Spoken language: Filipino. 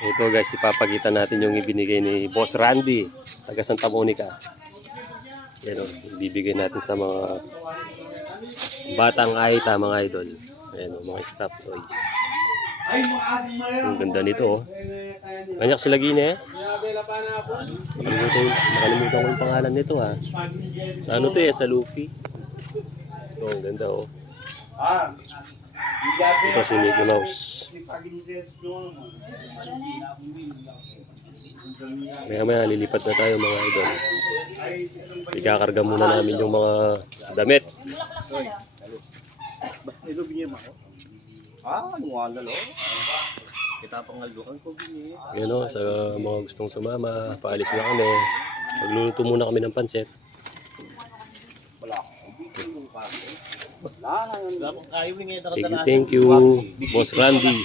Ito guys, ipapakita natin yung ibinigay ni Boss Randy, taga Santa Monica. Yan o, ibibigay natin sa mga batang Aita, mga idol. Ayan o, mga stop toys. Ang ganda nito o. Kanyak sila gini eh. Nakalimutan ko yung pangalan nito ha. Sa ano to eh, sa Luffy. Ito, ang ganda o. Ito si Mickey Mouse. Maya lilipat na tayo mga idol. Ikakarga muna namin yung mga damit. Yan o, sa mga gustong sumama, paalis na kami. Magluluto muna kami ng pansit. Thank you, Boss Randy.